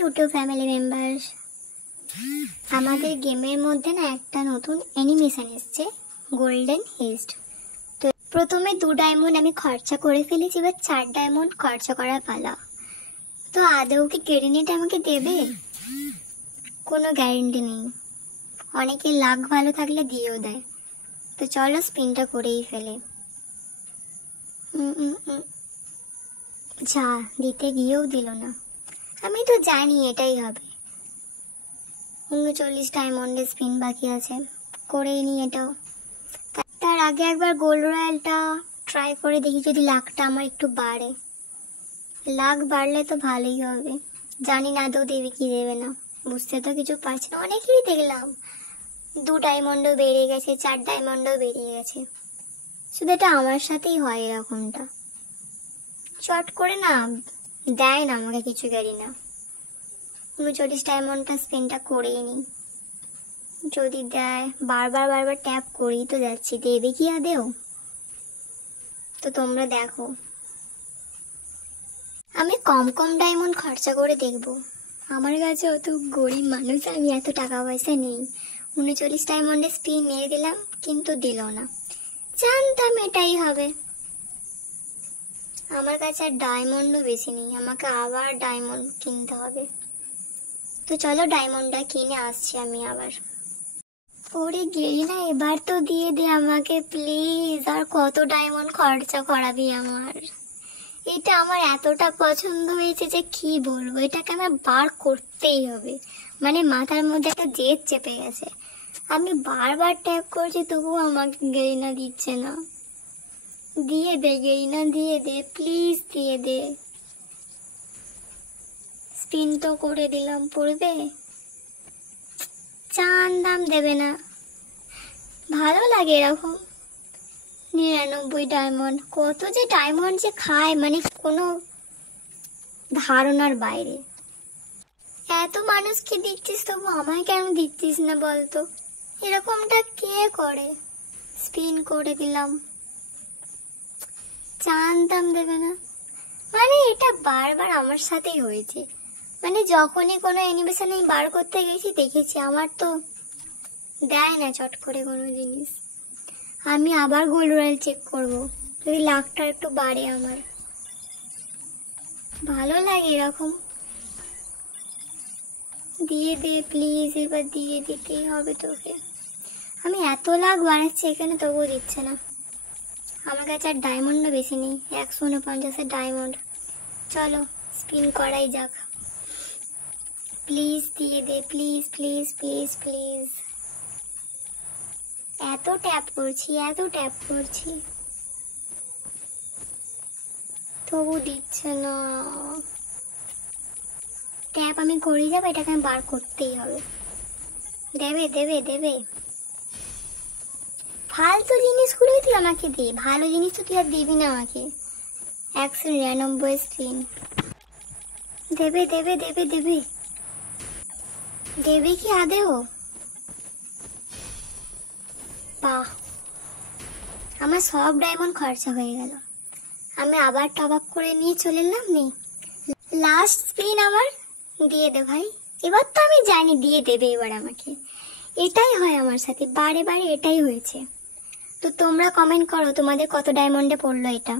YouTube family members, আমাদের গেমের মধ্যে না একটা নতুন অ্যানিমেশন এসছে, গোল্ডেন হিস্ট। তো প্রথমে 2 ডায়মন্ড আমি খরচা করে ফেলেছি, এবার 4 ডায়মন্ড খরচা করার পালা। তো আদৌ কি গ্রেনেড আমাকে দেবে? কোনো গ্যারেন্টি নেই, অনেকের লাক ভালো থাকলে দিয়েও দেয়। তো চলো স্পিনটা করেই ফেলে। যা দিতে গিয়েও দিল না। আমি তো জানি এটাই হবে। 39 ডায়মন্ডের স্পিন বাকি আছে, করেই নি এটাও। তার আগে একবার গোল্ড রয়্যালটা ট্রাই করে দেখি যদি লাকটা আমার একটু বাড়ে। লাক বাড়লে তো ভালোই হবে। জানি না তো দেবে কি দেবে না, বুঝতে তো কিছু পারছি না। অনেকেই দেখলাম 2 ডায়মন্ডও বেড়ে গেছে, 4 ডায়মন্ডও বেরিয়ে গেছে। শুধু এটা আমার সাথেই হয় এরকমটা। চট করে না দেয় না আমাকে কিছু, গাড়ি না। 39 ডায়মন্ডটা স্পিনটা করেই নি, যদি দেয়। বারবার ট্যাপ করেই তো যাচ্ছি, দেবে কি আদেও? তো তোমরা দেখো, আমি কম ডায়মন্ড খরচা করে দেখবো। আমার কাছে অত গরিব মানুষ, আমি এত টাকা পয়সা নেই। 39 ডায়মন্ডের স্পিন মেরে দিলাম, কিন্তু দিল না। জানতাম এটাই হবে। আমার কাছে আর ডায়মন্ডও বেশি নেই, আমাকে আবার ডায়মন্ড কিনতে হবে। তো চলো ডায়মন্ডটা কিনে আসছি আমি আবার। ওরে গেলি না, এবার তো দিয়ে দে আমাকে প্লিজ। আর কত ডায়মন্ড খরচা করাবি আমার? এটা আমার এতটা পছন্দ হয়েছে যে কি বলবো, এটাকে আমার বার করতেই হবে। মানে মাথার মধ্যে একটা জেদ চেপে গেছে। আমি বারবার ট্যাপ করছি, তবুও আমাকে গেরিনা দিচ্ছে না। দিয়ে দে গেরিনা, দিয়ে দে প্লিজ, দিয়ে দে। স্পিন তো করে দিলাম, পড়বে? চান দাম দেবে না। ভালো লাগে এরকম। 99 ডায়মন্ড, কত যে ডায়মন্ড যে খায়, মানে কোনো ধারণার বাইরে। এত মানুষকে দিচ্ছিস, তবু আমায় কেন দিচ্ছিস না বলতো? এরকমটা কে করে? স্পিন করে দিলাম, জানতাম দেবে না। মানে এটা বারবার আমার সাথেই হয়েছে। মানে যখনই কোনো অ্যানিমেশন আমি বার করতে গেছি, দেখেছি আমার তো দেয় না চট করে কোনো জিনিস। আমি আবার গোল্ড রয়্যাল চেক করবো, যদি লাখটা একটু বাড়ে। আমার ভালো লাগে এরকম। দিয়ে দে প্লিজ, এবার দিয়ে দিতেই হবে তোকে। আমি এত লাখ বাড়াচ্ছি এখানে, তবুও দিচ্ছে না। আমার কাছে আর ডায়মন্ডও বেশি নেই, 149 ডায়মন্ড। চলো স্পিন করাই যাক। প্লিজ দিয়ে দে, প্লিজ প্লিজ প্লিজ প্লিজ। এত ট্যাপ করছি, তবু দিচ্ছে না। ট্যাপ আমি করে যাবো, এটাকে আমি বার করতেই হবে। দেবে দেবে দেবে। ফালতু জিনিসগুলোই তুই আমাকে দে, ভালো জিনিস তো তুই আর দিবি না আমাকে। 199 স্পিন। দেবে দেবে দেবে দেবে দেবে কি আদেও? বাহ, আমার সব ডায়মন্ড খরচা হয়ে গেল। আমি আবার টপ আপ করে নিয়ে চলে এলাম। নি লাস্ট স্পিন আমার, দিয়ে দে ভাই। এবার তো আমি জানি দিয়ে দেবে এবার আমাকে। এটাই হয় আমার সাথে, বারে বারে এটাই হয়েছে। তো তোমরা কমেন্ট করো তোমাদের কত ডায়মন্ডে পড়লো এটা।